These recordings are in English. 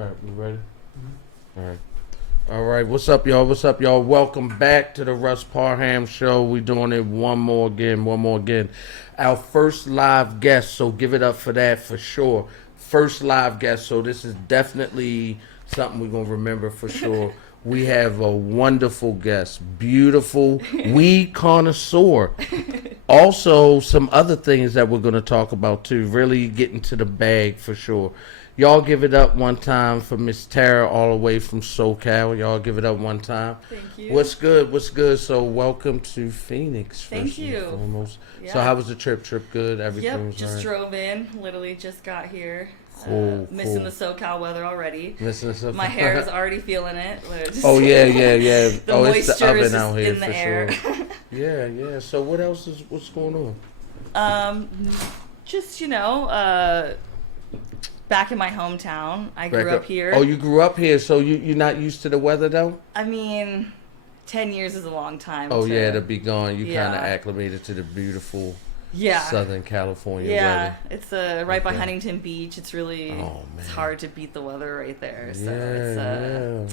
All right, we ready? All right. All right, what's up, y'all? What's up, y'all? Welcome back to the Russ Parham Show. We're doing it one more again. Our first live guest, so give it up for that for sure. First live guest, so this is definitely something we're going to remember for sure. We have a wonderful guest, beautiful weed connoisseur. Also, some other things that we're going to talk about too, really getting to the bag for sure. Y'all give it up one time for Miss Tara all the way from SoCal. Y'all give it up one time. Thank you. What's good? So welcome to Phoenix. Thank you. And foremost. Yeah. So how was the trip? Trip good? Everything was just right? drove in. Literally just got here. Cool. Missing the SoCal weather already. Missing the SoCal. My hair is already feeling it. Oh yeah. The It's the moisture oven is out just here in the for air. sure. Yeah. So what's going on? Just back in my hometown. I grew up here. Oh, you grew up here, so you're not used to the weather though? I mean, 10 years is a long time. To be gone. You Yeah. kind of acclimated to the beautiful yeah. Southern California yeah, weather. it's right by Huntington Beach. It's really it's hard to beat the weather right there. So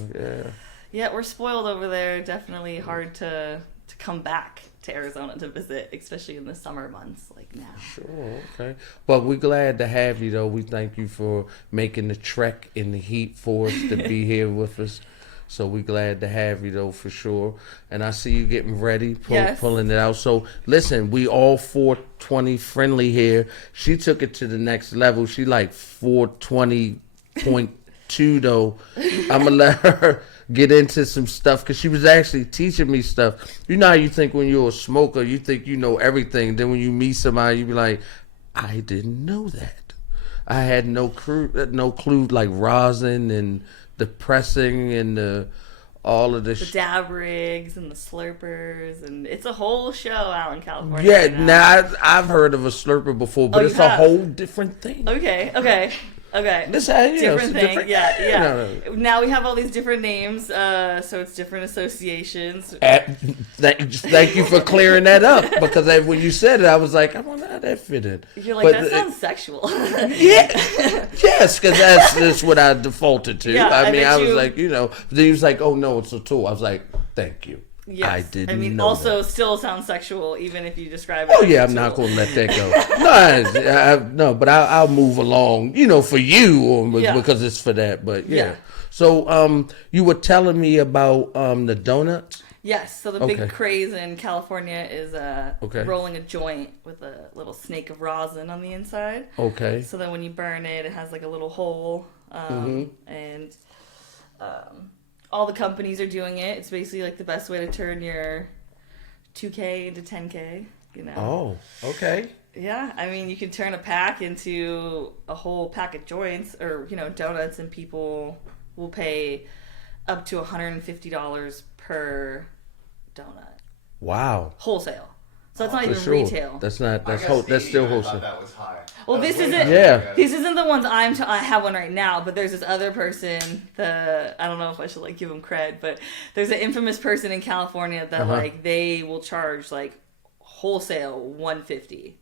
yeah, we're spoiled over there. Definitely hard to come back to Arizona to visit, especially in the summer months like now. Sure, okay. But we're glad to have you, though. We thank you for making the trek in the heat for us to be here with us. So we're glad to have you, though, for sure. And I see you getting ready, pulling it out. So listen, we all 420 friendly here. She took it to the next level. She like 420.2, though. I'm going to let her get into some stuff because she was actually teaching me stuff. You know how you think when you're a smoker, you think you know everything. Then when you meet somebody, you be like, I didn't know that. I had no clue like rosin and the pressing and all of this. The dab rigs and the slurpers, and it's a whole show out in California. Yeah, right now I've heard of a slurper before, but it's a whole different thing. Okay. This different thing. Yeah. Now we have all these different names, so it's different associations. Thank you for clearing that up, because when you said it, I was like, I wonder how that fit in. You're like, that sounds sexual. Yes, because that's what I defaulted to. Yeah, I was like, then he was like, oh no, it's a tool. I was like, thank you. Yes. I didn't know also that. Still sounds sexual, even if you describe it. Oh yeah, I'm not going to let that go. But I'll move along, for you, because it's for that. But yeah. So you were telling me about the donuts. Yes. So the big craze in California is rolling a joint with a little snake of rosin on the inside. Okay. So then when you burn it, it has like a little hole, and all the companies are doing it. It's basically like the best way to turn your 2K into 10K, Oh, okay. Yeah, I mean, you can turn a pack into a whole pack of joints or, donuts, and people will pay up to $150 per donut. Wow. Wholesale. So that's not even retail. That's still wholesale. I thought that was high. Well, this isn't. Yeah. This isn't the ones I have one right now, but there's this other person. I don't know if I should give him cred, but there's an infamous person in California that they will charge wholesale $150.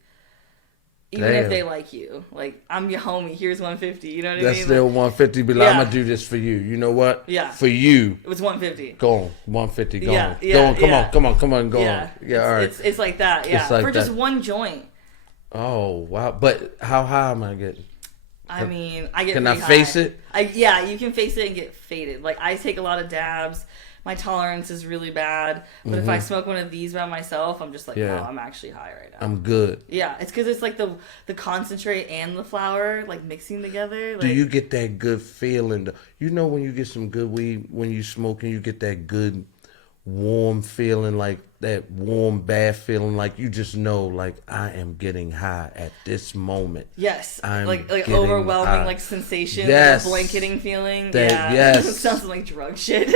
Even if they like you. I'm your homie, here's $150. You know what I mean? That's still $150. Be like, I'm gonna do this for you. You know what? Yeah. For you. It was $150. Go on. $150. Go on. Yeah. Come on. Go on. Yeah, all right. It's like that, yeah. For just one joint. Oh, wow. But how high am I getting? I mean, I get Can pretty I face it? Yeah, you can face it and get faded. I take a lot of dabs. My tolerance is really bad. But if I smoke one of these by myself, I'm just no, I'm actually high right now. I'm good. Yeah, it's because it's the concentrate and the flour mixing together. Do you get that good feeling? When you get some good weed, when you smoking, you get that good warm feeling, that warm bath feeling, you just know, I am getting high at this moment. Yes, I'm overwhelming, high. Sensation, yes. Blanketing feeling. Yes. It sounds like drug shit.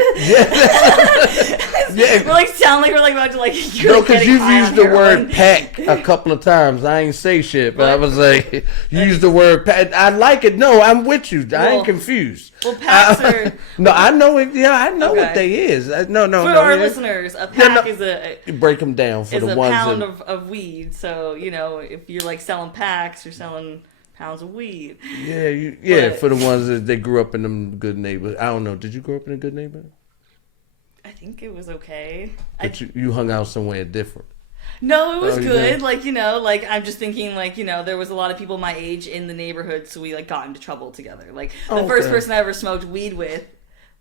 Yeah. We're sound like we're about to no, because you've used the word pack a couple of times. I ain't say shit, but I was like, you used the word pack. I like it. No, I'm with you. I ain't confused. Well, packs are. No, I know it. Yeah, I know what they is. No. For our listeners, a pack is a. Break them down for the ones. Is a pound of weed. So if you're selling packs, you're selling pounds of weed. Yeah, for the ones that they grew up in them good neighborhoods. I don't know. Did you grow up in a good neighborhood? I think it was okay. But you hung out somewhere different. No, it was good. Did? Like, you know, like I'm just thinking, like, you know, there was a lot of people my age in the neighborhood, so we like got into trouble together. Like the first person I ever smoked weed with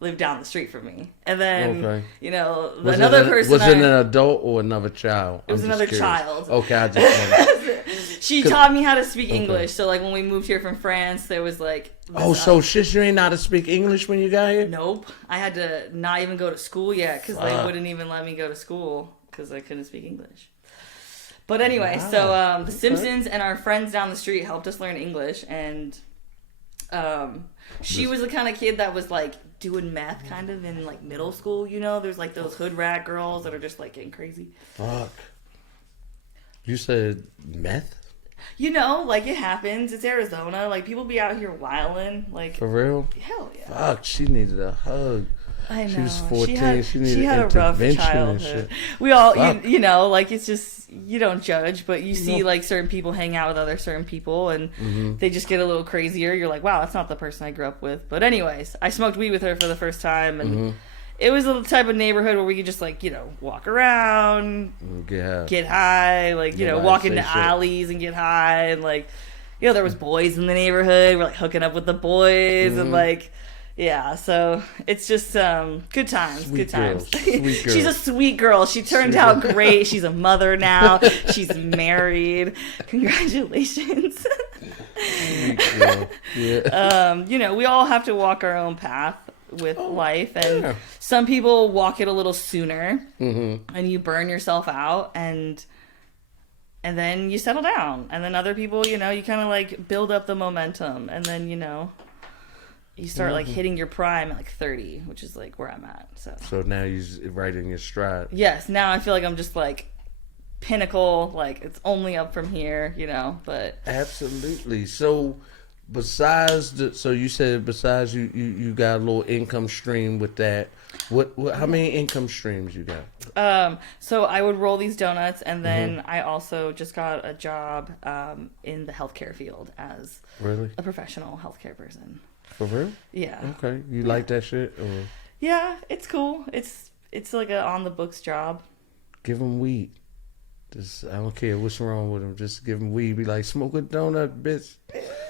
lived down the street from me, and then you know another person. Was it an adult or another child? It was another child. Okay, I just she taught me how to speak English. So like when we moved here from France, there was like so shit, you ain't know how to speak English when you got here? Nope, I had to not even go to school yet because they wouldn't even let me go to school because I couldn't speak English. But anyway, so the Simpsons and our friends down the street helped us learn English, and she was the kind of kid that was like doing meth kind of in like middle school, you know? There's like those hood rat girls that are just like getting crazy. Fuck. You said meth? You know, like it happens. It's Arizona. Like people be out here wilding. Like for real? Hell yeah. Fuck, she needed a hug. I know. She was 14. She needed had a rough childhood. We all, you know, like it's just, you don't judge, but you see like certain people hang out with other certain people and they just get a little crazier. You're like, wow, that's not the person I grew up with. But anyways, I smoked weed with her for the first time, and it was the type of neighborhood where we could just like, you know, walk around, get high, like, you know, walk into alleys and get high, and like, you know, there was boys in the neighborhood. We're like hooking up with the boys and like. Yeah, so it's just good times, Sweet girl. She's a sweet girl. She turned out great. She's a mother now. She's married. Congratulations. Sweet girl. Yeah. You know, we all have to walk our own path with life, and some people walk it a little sooner, and you burn yourself out, and then you settle down, and then other people, you know, you kind of like build up the momentum, and then, you know, you start like hitting your prime at like 30, which is like where I'm at. So now you're right in your stride. Yes, now I feel like I'm just like pinnacle, like it's only up from here, you know. But absolutely. So besides you said besides you got a little income stream with that. What how many income streams you got? So I would roll these donuts, and then I also just got a job in the healthcare field as a professional healthcare person. For real? Yeah. Okay. You like that shit? Or? Yeah, it's cool. It's like a on the books job. Give them weed. Just I don't care what's wrong with them. Just give them weed. Be like, smoke a donut, bitch.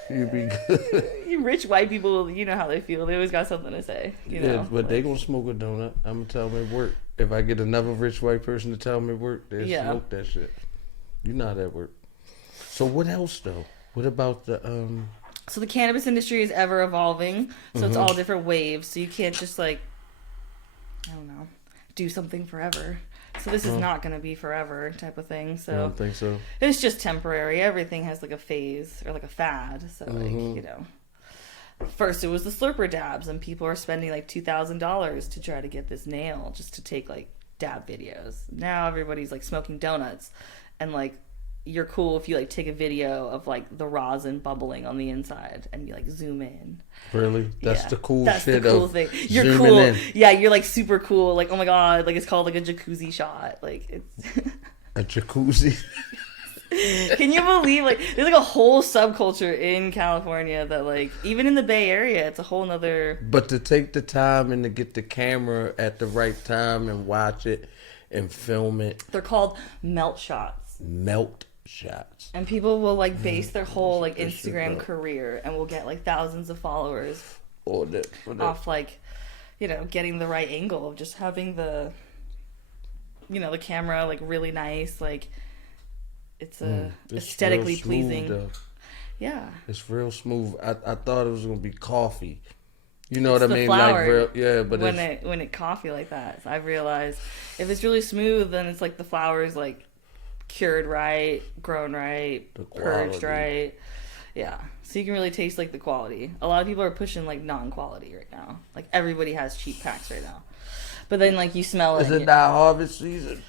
You be good. You rich white people, you know how they feel. They always got something to say. You know, but they gonna smoke a donut. I'm gonna tell them it work. If I get another rich white person to tell me it work, they'll smoke that shit. You know how that work. So what else though? What about the So the cannabis industry is ever evolving. So it's all different waves. So you can't just like, I don't know, do something forever. So this is not going to be forever type of thing. So I don't think so. It's just temporary. Everything has like a phase or like a fad. So like, you know, first it was the slurper dabs, and people are spending like $2,000 to try to get this nail just to take like dab videos. Now everybody's like smoking donuts, and like, you're cool if you like take a video of like the rosin bubbling on the inside and you like zoom in. Really? That's the cool That's shit. The cool thing. You're cool. In. Yeah, you're like super cool. Like, oh my god, like it's called like a jacuzzi shot. Like it's a jacuzzi. Can you believe like there's like a whole subculture in California that like even in the Bay Area it's a whole nother. But to take the time and to get the camera at the right time and watch it and film it. They're called melt shots. Melt shots. And people will like base their whole like Instagram career and will get like thousands of followers off like, you know, getting the right angle of just having the, you know, the camera like really nice, like it's aesthetically pleasing. Though. Yeah, it's real smooth. I thought it was gonna be coffee. You know what I mean? Flower, like real, but when it coffee like that, so I've realized if it's really smooth, then it's like the flowers like cured right, grown right, purged right. Yeah. So you can really taste like the quality. A lot of people are pushing like non-quality right now. Like everybody has cheap packs right now. But then like you smell it. Is it not harvest season?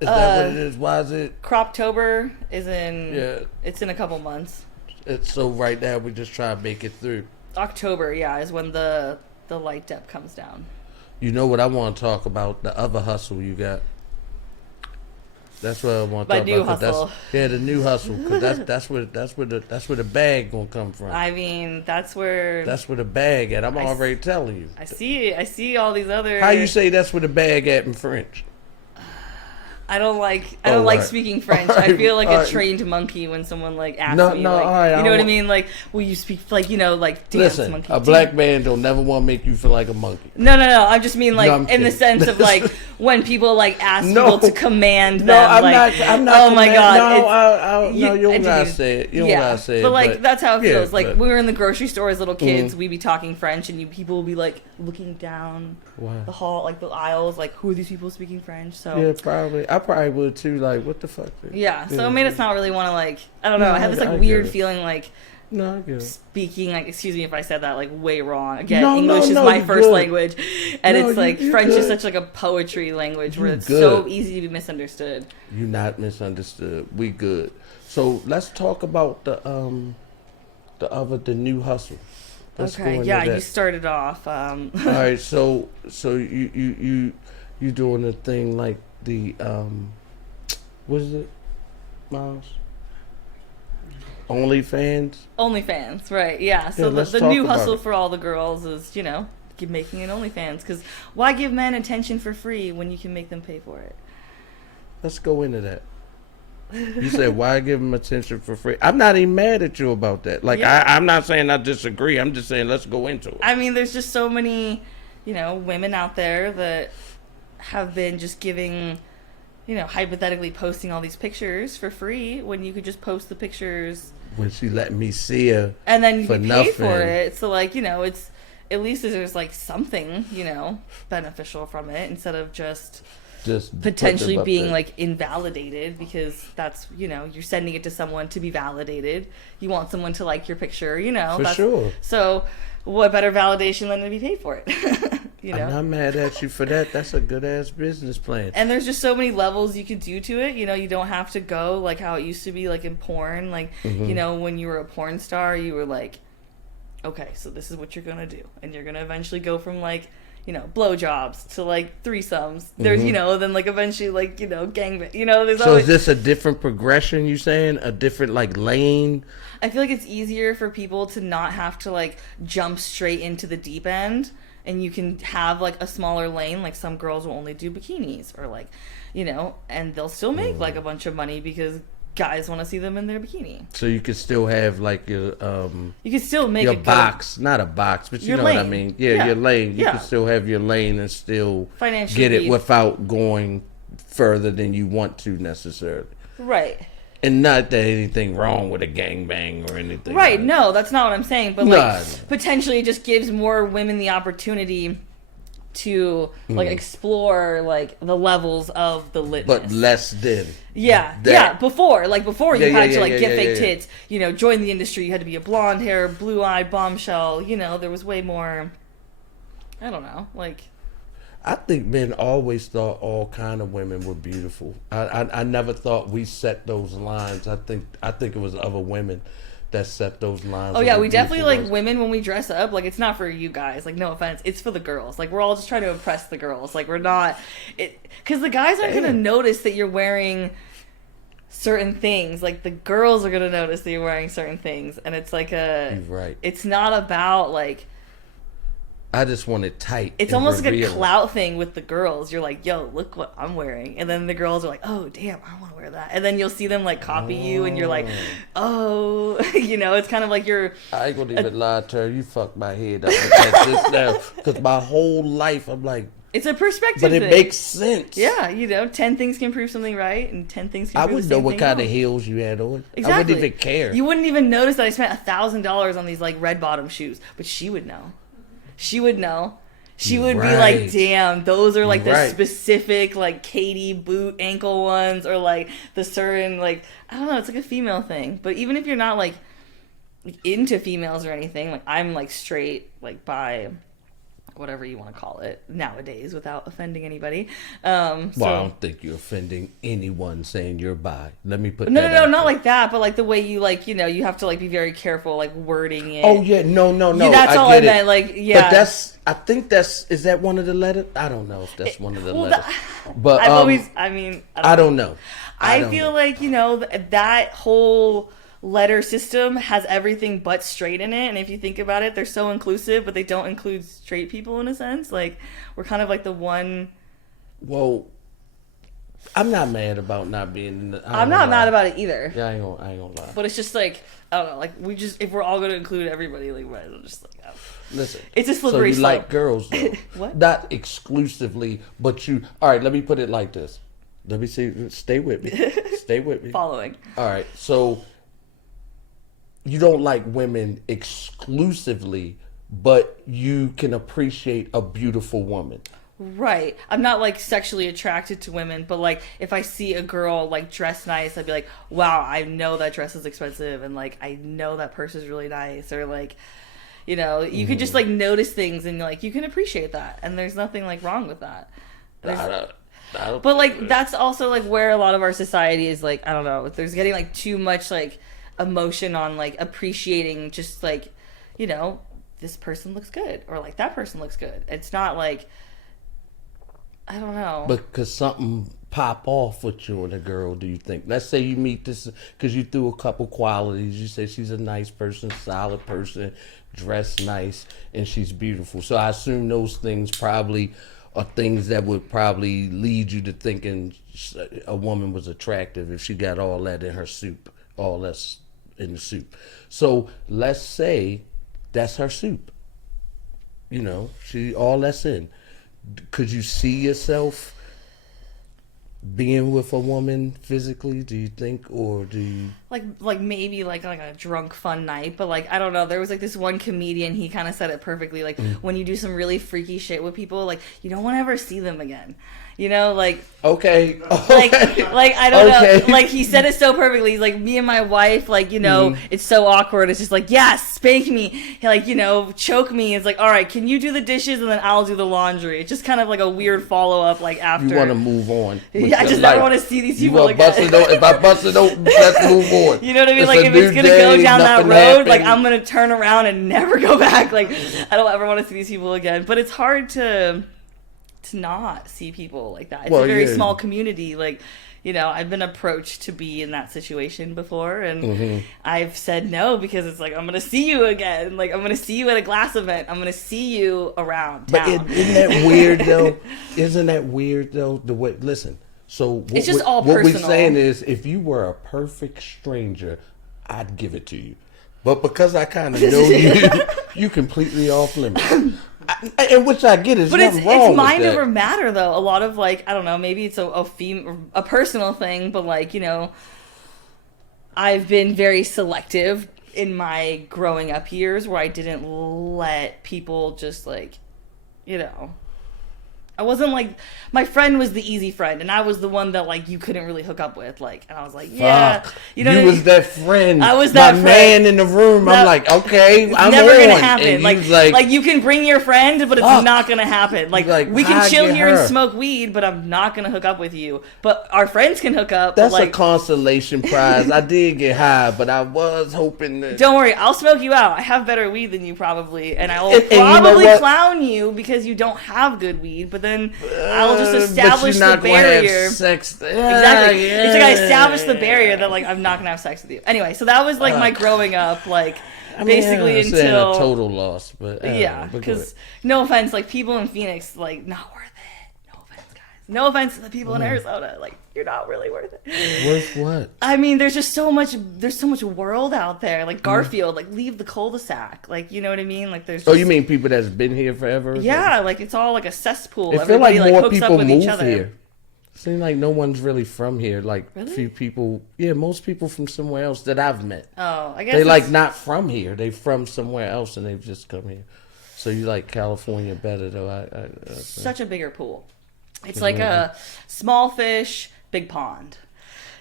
Is that what it is? Why is it? Croptober is in. Yeah. It's in a couple months. It's so right now we just try to make it through. October, yeah, is when the light depth comes down. You know what I want to talk about? The other hustle you got. That's what I want to My talk new about. 'Cause hustle. the new hustle. Because that's where the bag gonna come from. I mean, that's where the bag at. I'm already telling you. I see all these other. How you say that's where the bag at in French? I don't like right. speaking French. Right. I feel like a Right. trained monkey when someone like asks No, me, no, like, all right, you know what I don't- mean? Like, will you speak like like dance Listen, monkey? a black man don't never want to make you feel like a monkey. No. I just mean like No, I'm in the kidding. sense of like when people like ask No. people to command them. No, I'm like, not. I'm not. Oh my god! No, it's- no, you I don't gotta do. say it. You don't gotta say it. But like that's how it yeah, feels. Like but- we were in the grocery store as little kids, we'd be talking French, and people would be like looking down Wow. the hall, like the aisles, like who are these people speaking French? So Yeah, probably. I probably would too. Like, what the fuck? yeah, so it made us not really want to like. I don't know. No, I have this I like get weird it. feeling like No, I get it. speaking like. Excuse me if I said that like way wrong. Again, No, English is no, my you first good. language, and No, it's like you French is good. such like a poetry language where You it's good. so easy to be misunderstood. You not misunderstood. We good. So let's talk about the new hustle. Let's go Okay, into yeah, that. you started off. All right, so you doing a thing like the what is it, Miles? OnlyFans. OnlyFans, right? Yeah. So let's the talk new about hustle it. for all the girls is keep making an OnlyFans because why give men attention for free when you can make them pay for it? Let's go into that. You said why give them attention for free? I'm not even mad at you about that. Like Yeah. I'm not saying I disagree. I'm just saying let's go into it. I mean, there's just so many, women out there that have been just giving, hypothetically posting all these pictures for free when you could just post the pictures When she let me see her, and then you for get paid for nothing. it. So like, it's at least there's like something, beneficial from it instead of just just potentially put them up being there. like invalidated because that's you're sending it to someone to be validated. You want someone to like your picture, For that's, sure. So what better validation than to be paid for it? I'm not mad at you for that. That's a good ass business plan. And there's just so many levels you could do to it. You don't have to go like how it used to be like in porn. Like, when you were a porn star, you were like, okay, so this is what you're going to do. And you're going to eventually go from like, blowjobs to like threesomes. There's, then like eventually like, gangbang. There's So always... is this a different progression, you saying? A different like lane? I feel like it's easier for people to not have to like jump straight into the deep end, and you can have like a smaller lane. Like some girls will only do bikinis or like, and they'll still make like a bunch of money because guys want to see them in their bikini. So you could still have like your You can still make your a good box, not a box, but you Your know what I lane. mean. Yeah, Yeah. your lane. You Yeah. can still have your lane and still financially get it be- without going further than you want to necessarily. right. And not that anything wrong with a gangbang or anything. Right, like no, that's not what I'm saying. But Nah, like no. potentially it just gives more women the opportunity to like explore like the levels of the litness. But less than. Yeah, that. yeah. Before you Yeah, had yeah, to like yeah, get yeah, fake yeah. tits. Join the industry. You had to be a blonde hair, blue eyed bombshell. There was way more. I don't know. Like, I think men always thought all kind of women were beautiful. I never thought we set those lines. I think it was other women that set those lines. oh yeah, of we what definitely beautiful like was. women when we dress up. Like, it's not for you guys. Like, no offense, it's for the girls. Like, we're all just trying to impress the girls. Like, we're not because the guys aren't gonna Damn. notice that you're wearing certain things. Like, the girls are gonna notice that you're wearing certain things, and it's like You're right. It's not about like. I just want it tight. It's and almost like a revealing. clout thing with the girls. You're like, yo, look what I'm wearing. And then the girls are like, oh, damn, I want to wear that. And then you'll see them like copy you and you're like, oh, it's kind of like you're. I ain't gonna even lie to her. You fucked my head up with that just now. Because my whole life, I'm like, It's a perspective but it thing. makes sense. Yeah, 10 things can prove something right and 10 things can I prove wouldn't the know same what thing kind of wrong. heels you had on. Exactly. I wouldn't even care. You wouldn't even notice that I spent $1,000 on these like red bottom shoes, but she would know. She would know. She would be like, Right. damn, those are like the Right. specific like Katie boot ankle ones or like the certain like, I don't know, it's like a female thing. But even if you're not like into females or anything, like I'm like straight, like bi, whatever you want to call it nowadays without offending anybody. Well, I don't think you're offending anyone saying you're bi. Let me put No, that no, out not there. like that, but like the way you like, you have to like be very careful, like wording it. Oh yeah, no. Yeah, that's all I get it. meant. Like, yeah, But I think is that one of the letters? I don't know if that's one of the well, letters. But I've always, I mean, I don't know. I feel like, that whole letter system has everything but straight in it. And if you think about it, they're so inclusive, but they don't include straight people in a sense. Like, we're kind of like the one. Well, I'm not mad about not being. I'm not mad about it either. Yeah, I ain't gonna lie. But it's just like, I don't know. Like, if we're all going to include everybody, like, might as well just like. Listen, it's a slippery slope. Like girls, though. What? Not exclusively, but you. All right, let me put it like this. Let me see. Stay with me. Stay with me. Following. All right, so you don't like women exclusively, but you can appreciate a beautiful woman. Right. I'm not like sexually attracted to women, but like if I see a girl like dressed nice, I'd be like, wow, I know that dress is expensive, and like I know that purse is really nice, or like. You could just like notice things and like you can appreciate that, and there's nothing like wrong with that. But like that's also like where a lot of our society is like, I don't know, there's getting like too much like emotion on like appreciating just like, this person looks good or like that person looks good. It's not like, I don't know. Because something pop off with you and a girl, do you think? Let's say you meet this because you threw a couple qualities. You say she's a nice person, solid person, dressed nice, and she's beautiful. So I assume those things probably are things that would probably lead you to thinking a woman was attractive if she got all that in her soup, all that's in the soup. So let's say that's her soup. She all that's in. Could you see yourself being with a woman physically, do you think, or do you like maybe like a drunk fun night? But like I don't know, there was like this one comedian, he kind of said it perfectly, like when you do some really freaky shit with people, like you don't want to ever see them again, like okay. like I don't know, like he said it so perfectly. He's like, me and my wife, like it's so awkward, it's just like, yes, spank me, like choke me. It's like, all right, can you do the dishes and then I'll do the laundry? It's just kind of like a weird follow-up, like after you want to move on. Yeah, I just never want to see these people again. If I bust it open, let's move on. You know what I mean? Like if it's gonna go down that road, happened. Like I'm gonna turn around and never go back. Like I don't ever want to see these people again. But it's hard to not see people like that. It's a very small community. Like I've been approached to be in that situation before, and I've said no because it's like I'm gonna see you again. Like I'm gonna see you at a glass event. I'm gonna see you around town. But isn't that weird though? Isn't that weird though? The way listen. So it's just all personal. What we're saying is, if you were a perfect stranger, I'd give it to you. But because I kind of know you, you completely off limits. And which I get is nothing wrong with that. But it's mind over matter, though. A lot of like, I don't know, maybe it's a personal thing, but like I've been very selective in my growing up years where I didn't let people just like, I wasn't like, my friend was the easy friend, and I was the one that like you couldn't really hook up with, like, and I was like, yeah, you was that friend. I was that friend. Man in the room. I'm like, okay, I'm never on. Gonna happen. Like you can bring your friend, but it's not gonna happen. Like we can chill here and smoke weed, but I'm not gonna hook up with you. But our friends can hook up. That's a consolation prize. I did get high, but I was hoping that. Don't worry, I'll smoke you out. I have better weed than you probably, and I will probably clown you because you don't have good weed. But then I'll just establish the barrier. Sex. Exactly. Yeah. It's like I established the barrier that like I'm not gonna have sex with you. Anyway, so that was like my growing up, like basically until a total loss. But because no offense, like people in Phoenix, like not worth it. No offense, guys. No offense to the people in Arizona. Like you're not really worth it. Worth what? I mean, there's just so much. There's so much world out there. Like Garfield, like leave the cul-de-sac. Like you know what I mean? Like there's. Oh, you mean people that's been here forever? Yeah, like it's all like a cesspool. It feel like more people move here. Seems like no one's really from here. Like few people. Yeah, most people from somewhere else that I've met. Oh, I guess they like not from here. They from somewhere else and they've just come here. So you like California better though? Such a bigger pool. It's like a small fish, big pond.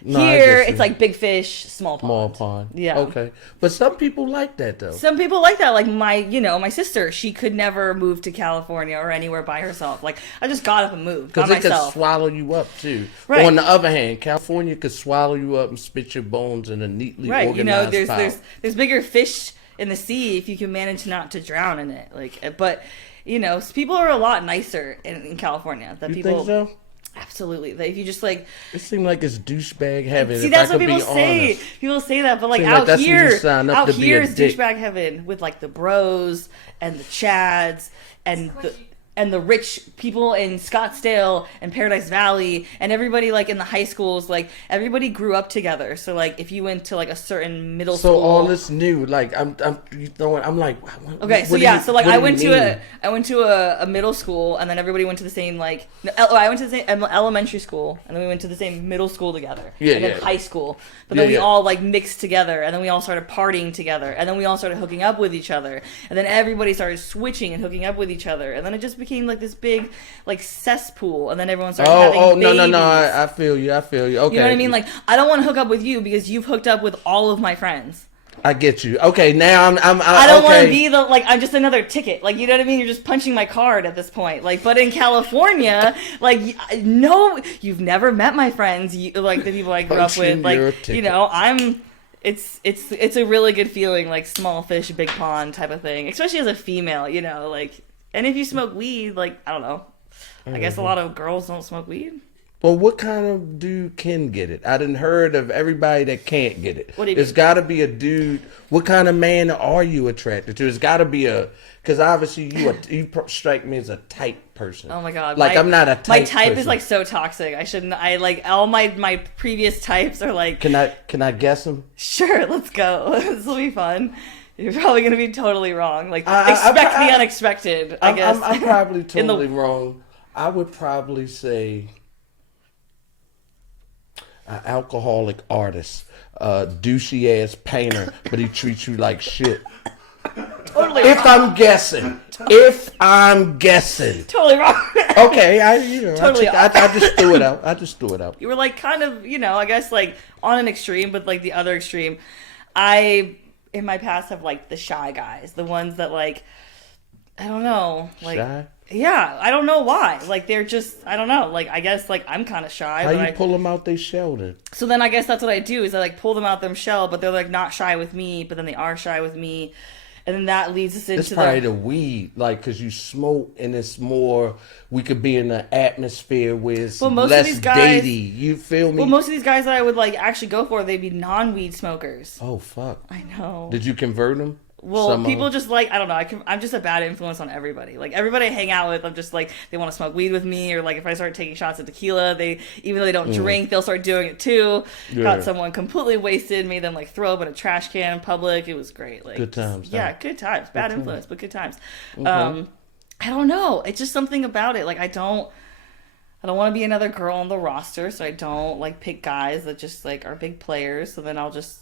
No, here, it's like big fish, small pond. Small pond. Yeah. Okay. But some people like that, though. Some people like that. Like my sister, she could never move to California or anywhere by herself. Like, I just got up and moved by myself. Because it could swallow you up, too. Right. On the other hand, California could swallow you up and spit your bones in a neatly organized pile. There's bigger fish in the sea if you can manage not to drown in it. Like, but... people are a lot nicer in California. You think so? Absolutely. Like, if you just like, It seemed like it's douchebag heaven. see, If that's I what could people be say. honest. People say that, but like Seems like out that's when you here, sign up to be a is dick. douchebag heaven with like the bros and the chads and the rich people in Scottsdale and Paradise Valley and everybody like in the high schools, like everybody grew up together. So like if you went to like a certain middle So school, all this new, like I'm you throwing. I'm like, okay, so yeah, so like I went to a middle school, and then everybody went to the same like I went to the same elementary school, and then we went to the same middle school together, and then high school. But then we all like mixed together, and then we all started partying together, and then we all started hooking up with each other, and then everybody started switching and hooking up with each other, and then it just became like this big like cesspool, and then everyone started having babies. No, I feel you. Okay, you know what I mean? Like I don't want to hook up with you because you've hooked up with all of my friends. I get you. Okay, now I don't want to be the like I'm just another ticket. Like you know what I mean? You're just punching my card at this point. Like, but in California, like no, you've never met my friends. Like the people I grew up with. Like you know, It's a really good feeling, like small fish, big pond type of thing. Especially as a female, you know, like. And if you smoke weed, like I don't know, I guess a lot of girls don't smoke weed. Well, what kind of dude can get it? I didn't heard of everybody that can't get it. What do you There's got to be a dude. What kind of man are you attracted to? It's got to be because obviously you strike me as a type person. Oh my god! Like I'm not a type. My type person. is like so toxic. I shouldn't. I like all my previous types are like. Can I guess them? Sure, let's go. This will be fun. You're probably going to be totally wrong. Like expect the unexpected. I guess I'm probably totally wrong. I would probably say. An alcoholic artist, douchey ass painter, but he treats you like shit. Totally If wrong. I'm guessing. Totally wrong. Okay, I just threw it out. I just threw it out. You were like kind of, I guess like on an extreme, but like the other extreme. I, in my past, have like the shy guys, the ones that like, I don't know, like. Shy? Yeah, I don't know why. Like they're just, I don't know. Like I guess like I'm kind of shy. How you pull them out they shell then? So then I guess that's what I do is I like pull them out them shell, but they're like not shy with me, but then they are shy with me, and then that leads us into it's probably the weed, like because you smoke and it's more. We could be in an atmosphere where it's less datey. You feel me? Well, most of these guys that I would like actually go for, they'd be non-weed smokers. Oh fuck! I know. Did you convert them? Well, people just like, I don't know, I'm just a bad influence on everybody. Like, everybody I hang out with, I'm just like, they want to smoke weed with me, or like, if I start taking shots of tequila, even though they don't drink, they'll start doing it too. Yeah. Got someone completely wasted, made them like throw up in a trash can in public. It was great. Like, good times. Yeah, good times. Bad influence, but good times. Okay. I don't know. It's just something about it. Like, I don't want to be another girl on the roster, so I don't like pick guys that just like are big players. So then I'll just,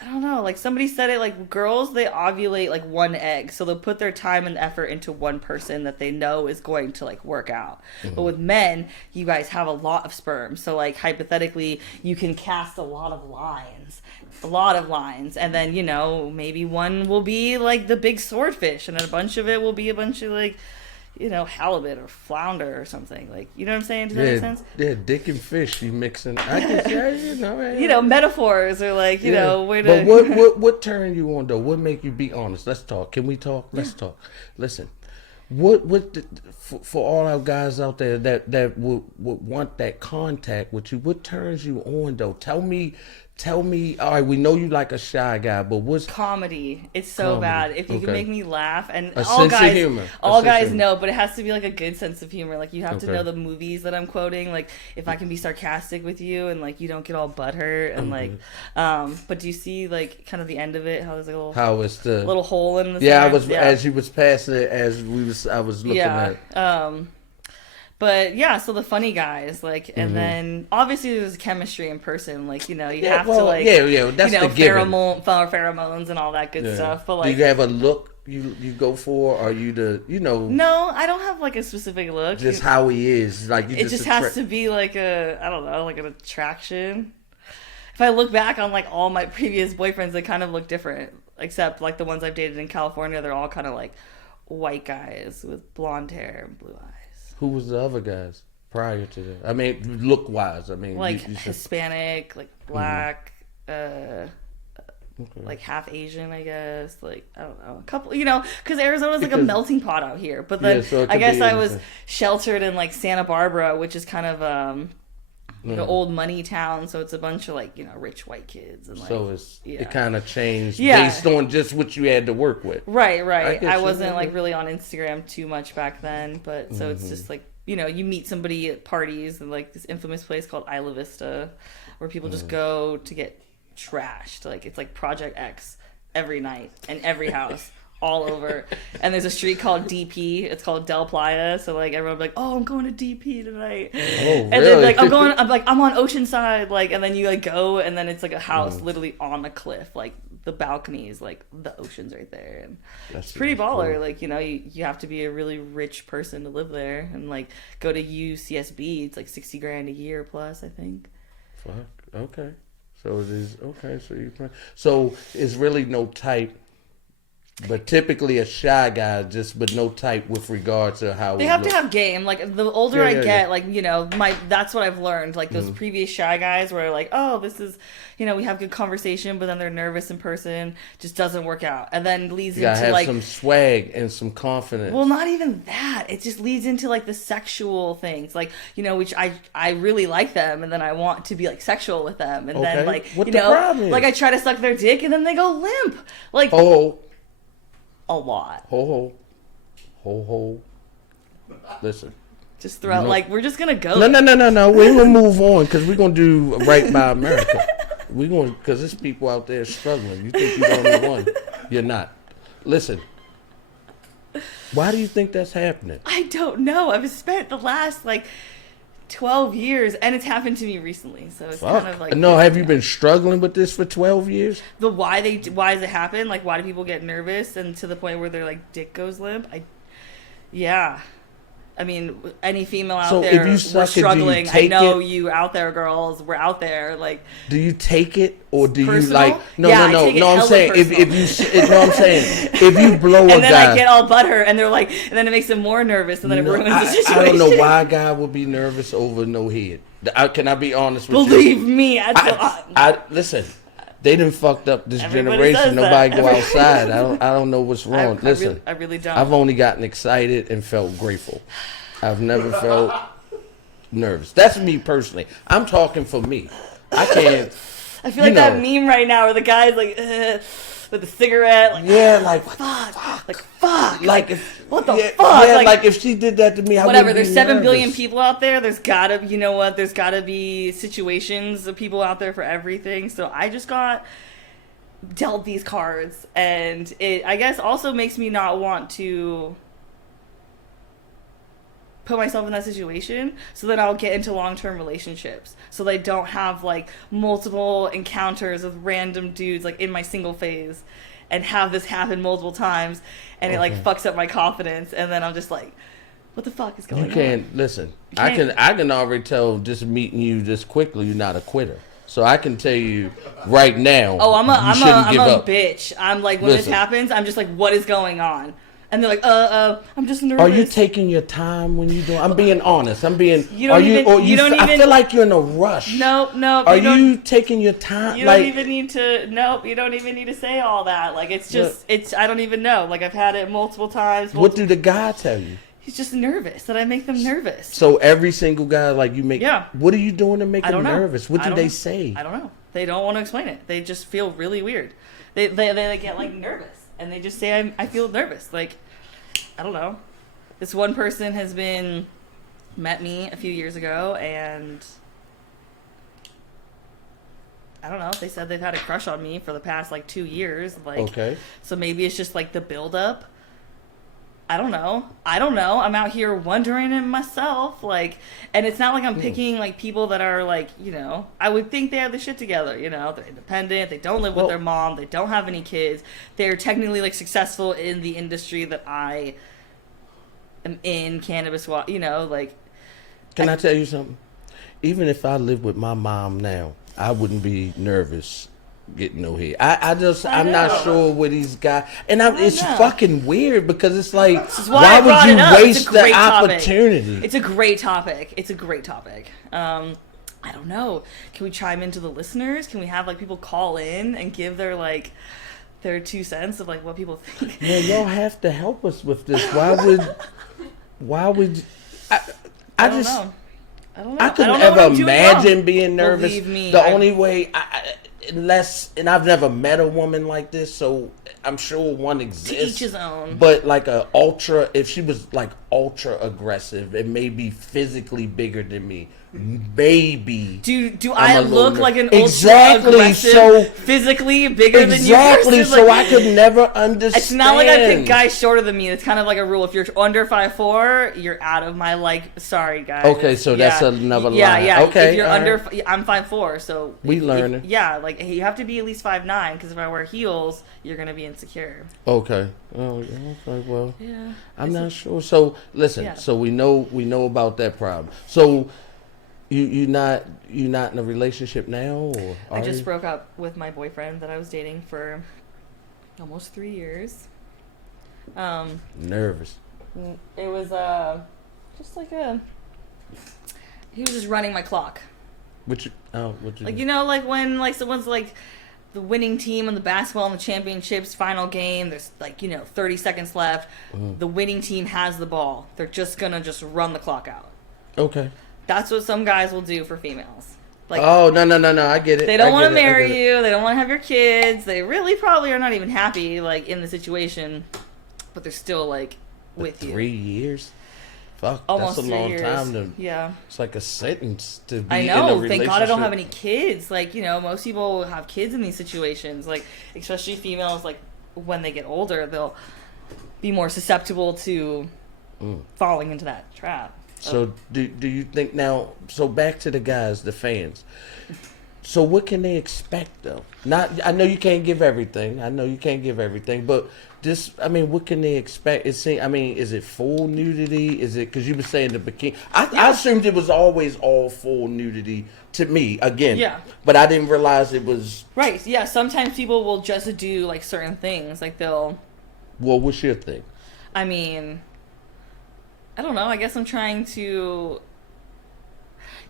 I don't know, like somebody said it, like girls, they ovulate like one egg. So they'll put their time and effort into one person that they know is going to like work out. Mm-hmm. But with men, you guys have a lot of sperm. So like hypothetically, you can cast a lot of lines. And then, maybe one will be like the big swordfish and then a bunch of it will be a bunch of like, halibut or flounder or something. Like, you know what I'm saying? Does that make sense? Yeah, dick and fish you mixing. I guess, metaphors or like, way to... But what turn you on though? What make you be honest? Let's talk. Can we talk? Let's talk. Listen, for all our guys out there that would want that contact with you, what turns you on though? Tell me, all right, we know you like a shy guy, but what's comedy? It's so bad. If you can make me laugh, and all guys know, but it has to be like a good sense of humor. Like you have to know the movies that I'm quoting. Like if I can be sarcastic with you and like you don't get all butthurt and like, but do you see like kind of the end of it? How there's like a little hole in the center? As you was passing it, I was looking at it. But yeah, so the funny guys, like, and then obviously there's chemistry in person, like, you have to like, that's the pheromones and all that good stuff. But like, do you have a look you go for? Or are you No, I don't have like a specific look. Just how he is, like it just has to be like I don't know, like an attraction. If I look back on like all my previous boyfriends, they kind of look different, except like the ones I've dated in California, they're all kind of like white guys with blonde hair and blue eyes. Who was the other guys prior to that? I mean, look-wise. I mean, like Hispanic, like black, like half Asian, I guess. Like, I don't know, a couple, because Arizona's like a melting pot out here. But then so I guess I was sheltered in like Santa Barbara, which is kind of the old money town, so it's a bunch of like rich white kids, and like so it kind of changed Yeah. based on just what you had to work with. right. I guess wasn't like really on Instagram too much back then, but so it's just like you meet somebody at parties, and like this infamous place called Isla Vista, where people just go to get trashed. Like it's like Project X every night and every house. All over, and there's a street called DP. It's called Del Playa. So like everyone be like, "Oh, I'm going to DP tonight," and then like I'm on Oceanside, like, and then you like go, and then it's like a house literally on a cliff, like the balconies, like the ocean's right there, and it's pretty baller. Cool. Like you have to be a really rich person to live there, and like go to UCSB. It's like $60,000 a year plus, I think. Fuck. Okay. So it is okay. So it's really no type. But typically a shy guy, but no type with regard to how they have to have game. Like the older I get, like that's what I've learned. Like those previous shy guys were like, oh, this is, we have good conversation, but then they're nervous in person, just doesn't work out, and then leads into have like some swag and some confidence. Well, not even that. It just leads into like the sexual things, like which I really like them, and then I want to be like sexual with them, and then like what the problem is? Like I try to suck their dick, and then they go limp, like a lot. Ho. Listen. Just throw out, like, we're just going to go. No. We're going to move on because we're going to do right by America. We're going because there's people out there struggling. You think you're the only one. You're not. Listen. Why do you think that's happening? I don't know. I've spent the last, 12 years, and it's happened to me recently, so it's kind of like... No, have you been struggling with this for 12 years? Why does it happen? Like, why do people get nervous and to the point where their, dick goes limp? Yeah. I mean, any female out there, we're struggling. I know you out there, girls. We're out there. Like, do you take it or do personal? You No? I'm saying if you blow a guy, and then I get all butthurt, and they're like, and then it makes them more nervous, and then it ruins the situation. I don't know why a guy would be nervous over no head. Can I be honest with you? Believe me, I listen. They done fucked up this generation. Nobody go outside. I don't know what's wrong. Listen, I really don't. I've only gotten excited and felt grateful. I've never felt nervous. That's me personally. I'm talking for me. I can't. I feel like that meme right now where the guy's like with a cigarette. Like, fuck. Like what the fuck? Yeah, like if she did that to me, I whatever. wouldn't be There's 7 nervous. billion people out there. There's gotta, there's gotta be situations of people out there for everything. So I just got dealt these cards, and it, I guess, also makes me not want to put myself in that situation, so that I'll get into long-term relationships, so that I don't have multiple encounters with random dudes in my single phase, and have this happen multiple times, and it fucks up my confidence, and then I'm just like, what the fuck is going on? You can't listen. I can already tell just meeting you this quickly you're not a quitter. So I can tell you right now. Oh, I'm a up. bitch. I'm like, when this happens, I'm just like, what is going on? And they're like, I'm just nervous. Are you taking your time when you do? I'm being honest. I feel like you're in a rush. No. Are you taking your time? You don't even need to. Nope. You don't even need to say all that. It's just. I don't even know. I've had it multiple times. What did the guy tell you? He's just nervous that I make them nervous. So every single guy, you make. Yeah. What are you doing to make them nervous? What do they say? I don't know. They don't want to explain it. They just feel really weird. They get nervous, and they just say I feel nervous. I don't know. This one person met me a few years ago, and I don't know. They said they've had a crush on me for the past 2 years. Okay. So maybe it's just the build up. I don't know. I'm out here wondering it myself. And it's not like I'm picking people that are I would think they have the shit together. They're independent. They don't live with their mom. They don't have any kids. They're technically successful in the industry that I am in, cannabis. Can I tell you something? Even if I lived with my mom now, I wouldn't be nervous getting no head. I'm not sure what these guys, and it's fucking weird because it's why would you waste the opportunity? It's a great topic. I don't know. Can we chime into the listeners? Can we have like people call in and give their like their 2 cents of like what people think? Yeah, y'all have to help us with this. Why would I don't just know. I don't know. I couldn't don't know what ever I'm doing imagine wrong. being nervous. Believe me, The only way, unless, and I've never met a woman like this, so I'm sure one exists. To each his own. But like if she was like ultra aggressive and maybe physically bigger than me, maybe. Do I look like an ultra exactly aggressive, so physically bigger than you? Exactly, so like, I could never understand. It's not like I pick guys shorter than me. It's kind of like a rule. If you're under 5'4", you're out of my like. Sorry, guys. Okay, so that's another line. Yeah. Okay, if you're under, I'm 5'4", so we learning. Yeah, like you have to be at least 5'9", because if I wear heels, you're gonna be insecure. Okay. Oh, okay. Well, yeah. I'm not sure. So listen. Yeah. So we know about that problem. So you not in a relationship now, or I just broke up with my boyfriend that I was dating for almost 3 years. Nervous. It was just like he was just running my clock. What you Like, you know, like when like someone's like the winning team in the basketball in the championships final game, there's like, 30 seconds left. Mm-hmm. The winning team has the ball. They're just gonna run the clock out. Okay. That's what some guys will do for females. Like, oh, no, I get it. They don't want to marry you. They don't want to have your kids. They really probably are not even happy, like, in the situation, but they're still, like, with you. 3 years? Fuck, almost that's a 3 long years. time to. Yeah. It's like a sentence to be I in a know. relationship. Thank God I don't have any kids. Like, most people will have kids in these situations. Like, especially females, like, when they get older, they'll be more susceptible to falling into that trap. So do you think now? So back to the guys, the fans. So what can they expect though? I know you can't give everything. But this, I mean, what can they expect? Is it full nudity? Is it because you were saying the bikini? I assumed it was always all full nudity to me. Again, yeah. But I didn't realize it was right. Yeah, sometimes people will just do like certain things, like they'll. Well, what's your thing? I mean, I don't know. I guess I'm trying to.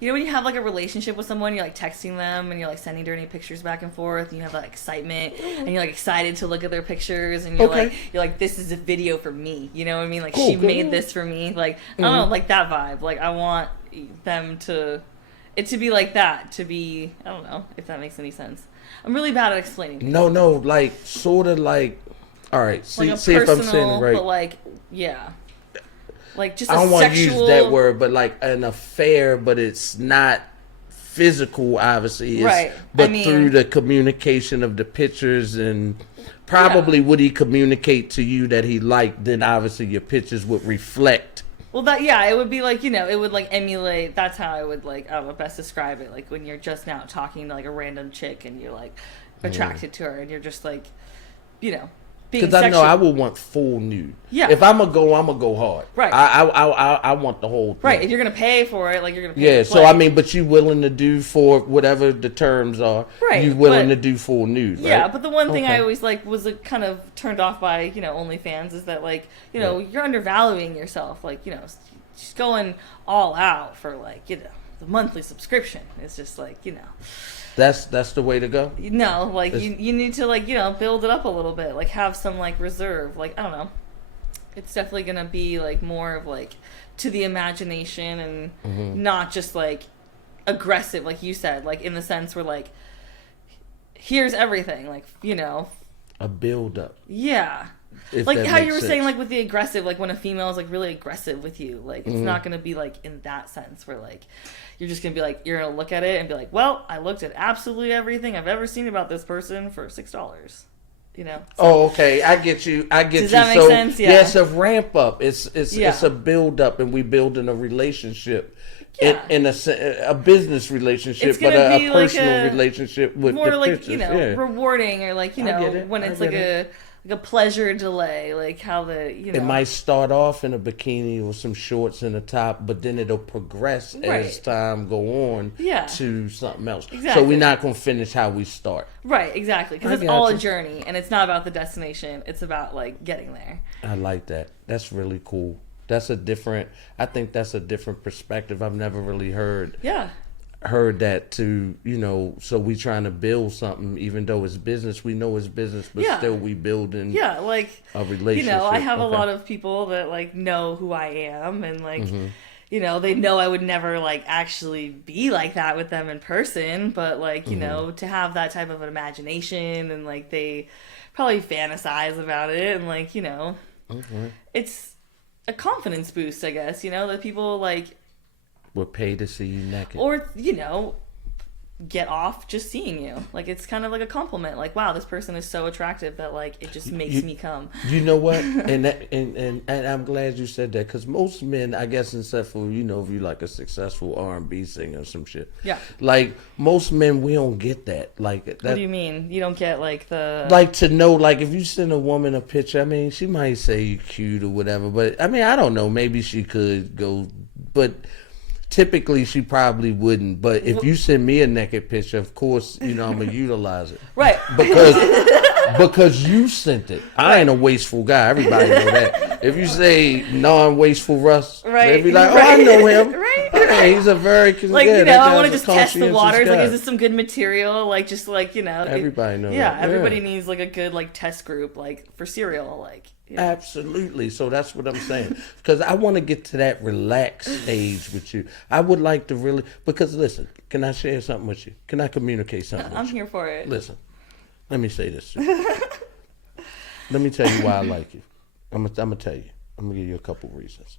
When you have like a relationship with someone, you're like texting them and you're like sending dirty pictures back and forth, and you have that excitement and you're like excited to look at their pictures, and you're like, this is a video for me. You know what I mean? Like, she made this for me. Like, I don't know, like that vibe. Like, I want them to be like that. To be, I don't know if that makes any sense. I'm really bad at explaining. No, like sort of like. All right, see if I'm saying it right. But like, yeah. Like just I don't want to use sexual... that word, but like an affair, but it's not physical, obviously. It's, right. But through the communication of the pictures and probably would he communicate to you that he liked, then obviously your pictures would reflect. Well, it would be like, it would like emulate. That's how I would like, I don't know, best describe it. Like when you're just now talking to like a random chick and you're like attracted to her and you're just like, because I know I would want full nude. Yeah. If I'm gonna go hard. Right. I want the whole thing. Right. If you're gonna pay for it, like you're gonna pay. Yeah. So but you willing to do for whatever the terms are. Right. You willing to do full nude. Right? Yeah. But the one thing I always like was kind of turned off by OnlyFans is that like you're undervaluing yourself. Like just going all out for like the monthly subscription. It's just like That's the way to go? No, like you need to like, build it up a little bit, like have some like reserve, like I don't know. It's definitely going to be like more of like to the imagination and not just like aggressive like you said, like in the sense where like here's everything, like, a build up. Yeah. Like how you were saying like with the aggressive, like when a female is like really aggressive with you, like it's not going to be like in that sense where like you're just going to be like, you're going to look at it and be like, well, I looked at absolutely everything I've ever seen about this person for $6. So, oh, okay. I get you. Does that make sense? Yeah. It's a ramp up. It's a build up, and we building a relationship. Yeah. In a business relationship, but a personal relationship with more the like pictures. Rewarding, or like when it's like a pleasure delay, like how it might start off in a bikini with some shorts and a top, but then it'll progress as time go on to something else. Exactly. So we're not going to finish how we start. Right, exactly, because it's all a journey, and it's not about the destination. It's about like getting there. I like that. That's really cool. I think that's a different perspective I've never really heard heard that to, so we trying to build something, even though it's business. We know it's business, but still we building. Yeah, like a relationship. I have a lot of people that like know who I am, and like they know I would never like actually be like that with them in person, but like to have that type of an imagination, and like they probably fantasize about it, and like it's a confidence boost, I guess. That people like would pay to see you naked, or get off just seeing you. Like it's kind of like a compliment. Like, wow, this person is so attractive that like it just makes me come. You know what? and I'm glad you said that, because most men, I guess, except for if you like a successful R&B singer or some shit. Yeah. Like most men, we don't get that. Like that. What do you mean? You don't get like the to know, like if you send a woman a picture, I mean, she might say you cute or whatever, but I mean, I don't know. Maybe she could go, but. Typically, she probably wouldn't. But if you send me a naked picture, of course, I'm going to utilize it. Right. Because you sent it. I ain't a wasteful guy. Everybody know that. If you say non-wasteful Russ, they'll be like, I know him. Right. Hey, he's a very... Like, I want to just test the waters. Like, is this some good material? Like, just like, Everybody knows that. Everybody needs like a good like test group, like for cereal, like... Absolutely. So that's what I'm saying. Because I want to get to that relaxed stage with you. I would like to really... Because listen, can I share something with you? Can I communicate something with you? I'm here for it. Listen, let me say this. Let me tell you why I like you. I'm gonna tell you. I'm gonna give you a couple reasons.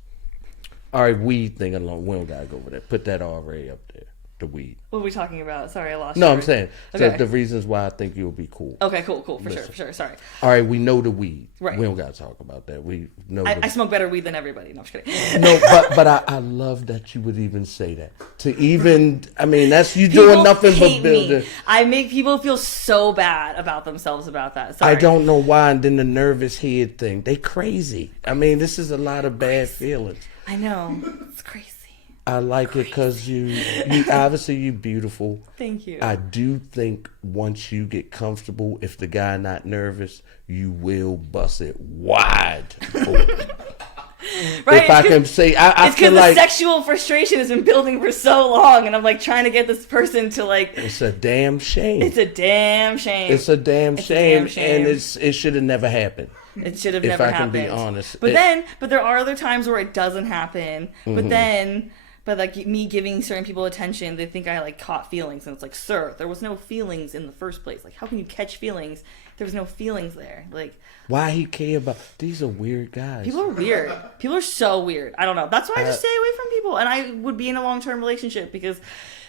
All right, weed thing alone. We don't gotta go over that. Put that already up there. The weed. What are we talking about? Sorry, I lost you. No, I'm saying the reasons why I think you'll be cool. Okay, cool, for sure. Sorry. All right, we know the weed. Right. We don't gotta talk about that. We know. I smoke better weed than everybody. No, I'm just kidding. No, but I love that you would even say that. That's you doing nothing but building. Me. I make people feel so bad about themselves about that. Sorry. I don't know why. And then the nervous head thing. They crazy. This is a lot of bad feelings. I know. It's crazy. I like it because you obviously you're beautiful. Thank you. I do think once you get comfortable, if the guy not nervous, you will bust it wide open. Right, if I can say, I it's feel because like the sexual frustration has been building for so long, and I'm like trying to get this person to like. It's a damn shame. It's a damn shame. It's a damn shame, and it should have never happened. It should have never happened. If I can be honest. But there are other times where it doesn't happen. Mm-hmm. But like me giving certain people attention, they think I like caught feelings, and it's like, sir, there was no feelings in the first place. Like, how can you catch feelings? There was no feelings there. Like, why he care about? These are weird guys. People are weird. People are so weird. I don't know. That's why I just stay away from people, and I would be in a long-term relationship because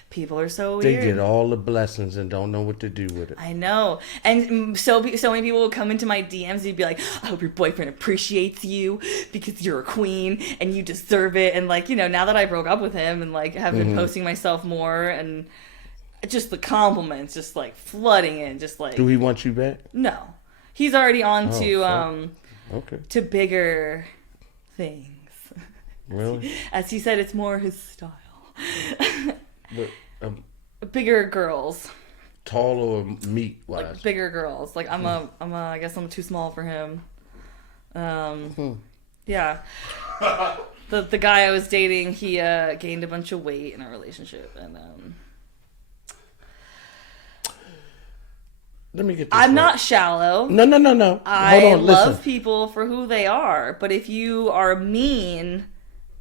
people are so weird. They get all the blessings and don't know what to do with it. I know. And so many people will come into my DMs and be like, I hope your boyfriend appreciates you because you're a queen and you deserve it. And like, now that I broke up with him and like have been posting myself more, and just the compliments just like flooding in, just like. Do he want you back? No. He's already on to bigger things. Really? As he said, it's more his style. But, bigger girls. Tall or meat wise? Like bigger girls. Like I guess I'm too small for him. Yeah. The guy I was dating, he gained a bunch of weight in our relationship, and let me get this I'm right. not shallow. No. I Hold on, love listen. people for who they are, but if you are mean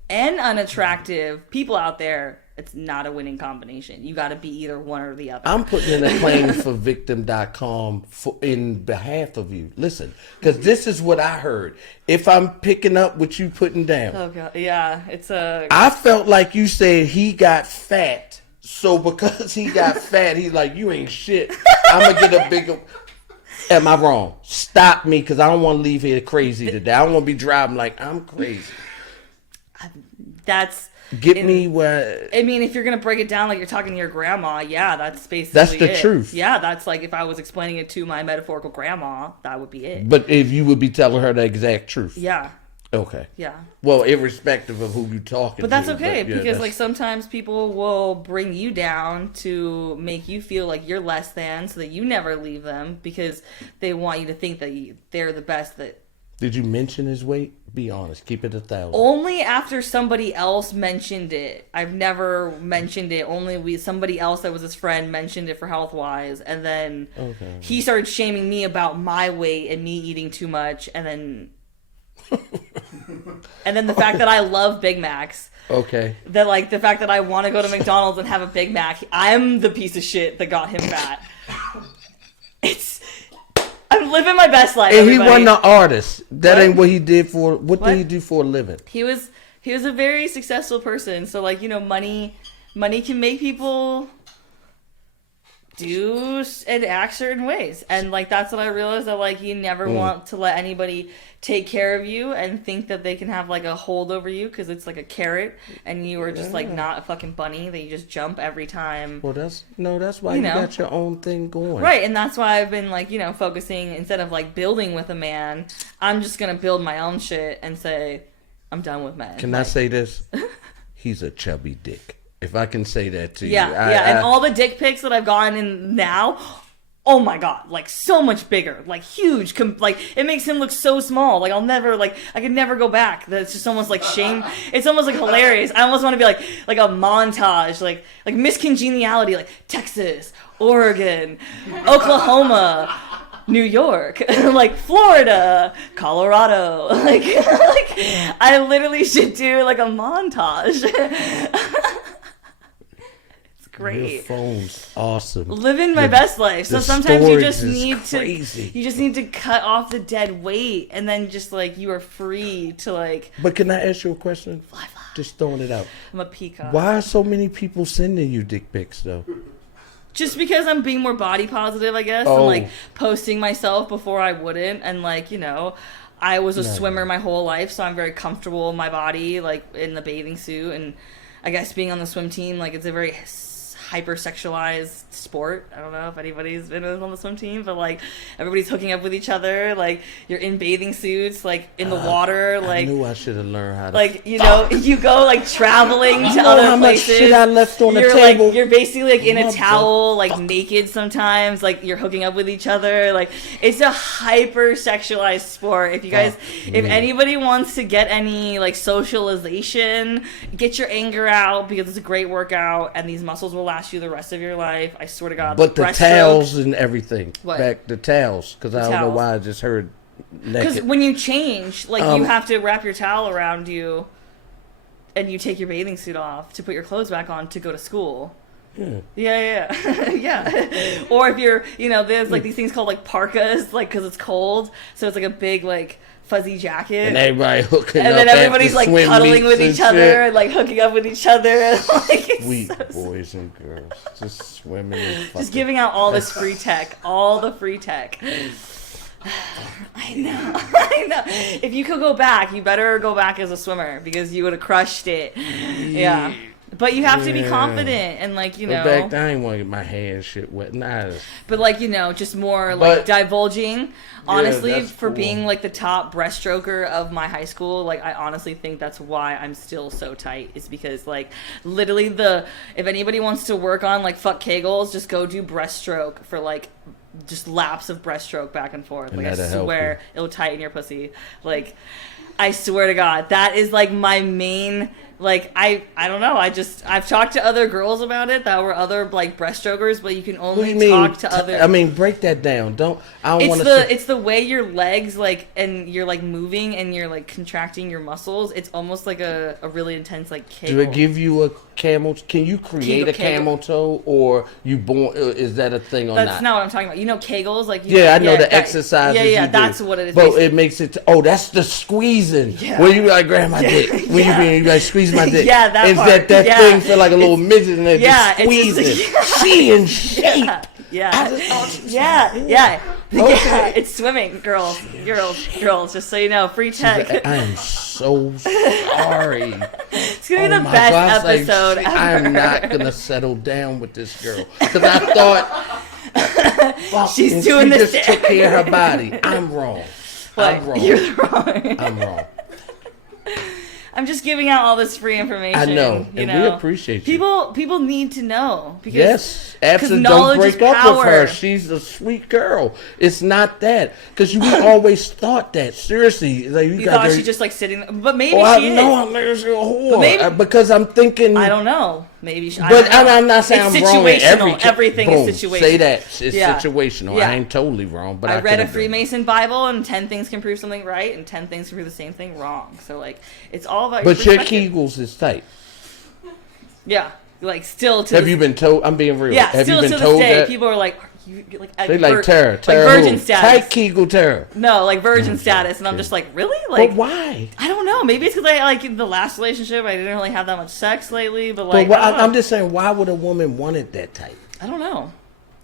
and unattractive, people out there, it's not a winning combination. You got to be either one or the other. I'm putting in a claim for victim.com in behalf of you. Listen, because this is what I heard. If I'm picking up what you putting down. Oh, God. Yeah, it's a... I felt like you said he got fat. So because he got fat, he's like, you ain't shit. I'm going to get a bigger... Am I wrong? Stop me, because I don't want to leave here crazy today. I don't want to be driving like I'm crazy. That's... Get me where... I mean, if you're going to break it down like you're talking to your grandma, yeah, that's basically That's the truth. Yeah, that's like if I was explaining it to my metaphorical grandma, that would be it. But if you would be telling her the exact truth. Yeah. Okay. Yeah. Well, irrespective of who you're talking to. But that's okay, because like sometimes people will bring you down to make you feel like you're less than so that you never leave them because they want you to think that they're the best that Did you mention his weight? Be honest. Keep it 1,000. Only after somebody else mentioned it. I've never mentioned it. Only somebody else that was his friend mentioned it for health wise, and then he started shaming me about my weight and me eating too much, and then the fact that I love Big Macs. Okay. That like the fact that I want to go to McDonald's and have a Big Mac. I'm the piece of shit that got him fat. I'm living my best life. And everybody. he wasn't an artist. That What? ain't what he did for. What did he do for a living? He was a very successful person. So like, you know, money can make people do and act certain ways. And like that's what I realized, that like you never want to let anybody take care of you and think that they can have like a hold over you, because it's like a carrot and you are just like not a fucking bunny that you just jump every time. Well, that's why you got your own thing going. Right, and that's why I've been like, you know, focusing, instead of like building with a man, I'm just gonna build my own shit and say I'm done with men. Can I say this? He's a chubby dick. If I can say that to you. Yeah, and all the dick pics that I've gotten in now, oh my god, like so much bigger, like huge, like it makes him look so small. Like I could never go back. That's just almost like shame. It's almost like hilarious. I almost want to be like a montage, like Miss Congeniality, like Texas, Oregon, Oklahoma, New York, like Florida, Colorado. Like I literally should do like a montage. Great. Your phone's awesome. Living my best life. So sometimes you just need crazy. You just need to cut off the dead weight, and then just like you are free to like. But can I ask you a question? Fly. Just throwing it out. I'm a peacock. Why are so many people sending you dick pics though? Just because I'm being more body positive, I guess, and like posting myself before I wouldn't, and like, you know, I was a swimmer my whole life, so I'm very comfortable in my body, like in the bathing suit, and I guess being on the swim team, like it's a very hypersexualized sport. I don't know if anybody's been on the swim team, but like everybody's hooking up with each other, like you're in bathing suits, like in the water, like I knew I should have learned how to, like, you know, you go like traveling to other how places. much shit I left on the You're table. like, you're basically like in a towel, like naked sometimes, like you're hooking up with each other. Like it's a hypersexualized sport. If you guys, if anybody wants to get any like socialization, get your anger out, because it's a great workout and these muscles will last you the rest of your life. I swear to God. But the towels and everything. What? Back the towels, because I don't know why I just heard because naked. when you change, like you have to wrap your towel around you, and you take your bathing suit off to put your clothes back on to go to school. Yeah. Yeah. Or if you're, you know, there's like these things called like parkas, like because it's cold, so it's like a big like fuzzy jacket, and everybody hooking up, and then everybody's like cuddling with each other shit. and like hooking up with each other, and, like Sweet boys and girls just swimming and just giving out all this free tech, all the free tech. I know. If you could go back, you better go back as a swimmer, because you would have crushed it. Yeah. But you have to be confident and, like, you know. Back then, I didn't want to get my hair and shit wet. Nah. But, like, you know, just more, like, divulging. Honestly, for cool. being, like, the top breaststroker of my high school, like, I honestly think that's why I'm still so tight. Is because, like, literally if anybody wants to work on, like, fuck Kegels, just go do breaststroke for, like, just laps of breaststroke back and forth. And like, I swear it'll tighten your pussy. Like, I swear to God, that is, like, my main... Like, I don't know. I've talked to other girls about it that were other, like, breaststrokers, but you can only talk to other. I mean, break that down. I don't want to. It's the way your legs, like, and you're, like, moving and you're, like, contracting your muscles. It's almost like a really intense, like, Kegel. Do it give you a camel? Can you create a camel toe, or you born? Is that a thing or not? That's not what I'm talking about. You know Kegels, like. I know the exercises. Yeah, that's what it is. But it makes it. That's the squeezing. Yeah. Where you like grab my dick. When you like squeeze my dick. Yeah, that is part. that thing feel like a little midget and just squeezing. She in shape. Yeah. It's swimming, girls. Just so you know, free tech. Like, I am so sorry. It's gonna be the best episode ever. I am not gonna settle down with this girl, because I thought she's doing this. Just took care of her body. I'm wrong. You're wrong. I'm wrong. I'm just giving out all this free information. I know, you and know? we appreciate you. People need to know. Because, yes, absolutely. Don't break up with her. She's a sweet girl. It's not that, because we always thought that. Seriously, like you thought she just like sitting, but maybe she is. No, I'm like a whore. Because I'm thinking. I don't know. Maybe she. But I'm not saying it's I'm wrong. Everything boom, is situational. Say that it's situational. Yeah. I ain't totally wrong, but I read a Freemason Bible, and 10 things can prove something right, and 10 things can prove the same thing wrong. So like, it's all about. But your Kegels is tight. Yeah, like still to. Have you been told? I'm being real. Yeah, have still you been to told this day, that? people are like, you like they like Tara, like virgin status, tight Kegel Tara. No, like virgin status, and I'm just like, really? Like, but why? I don't know. Maybe it's because I like in the last relationship, I didn't really have that much sex lately. But like, I'm just saying, why would a woman want it that tight? I don't know.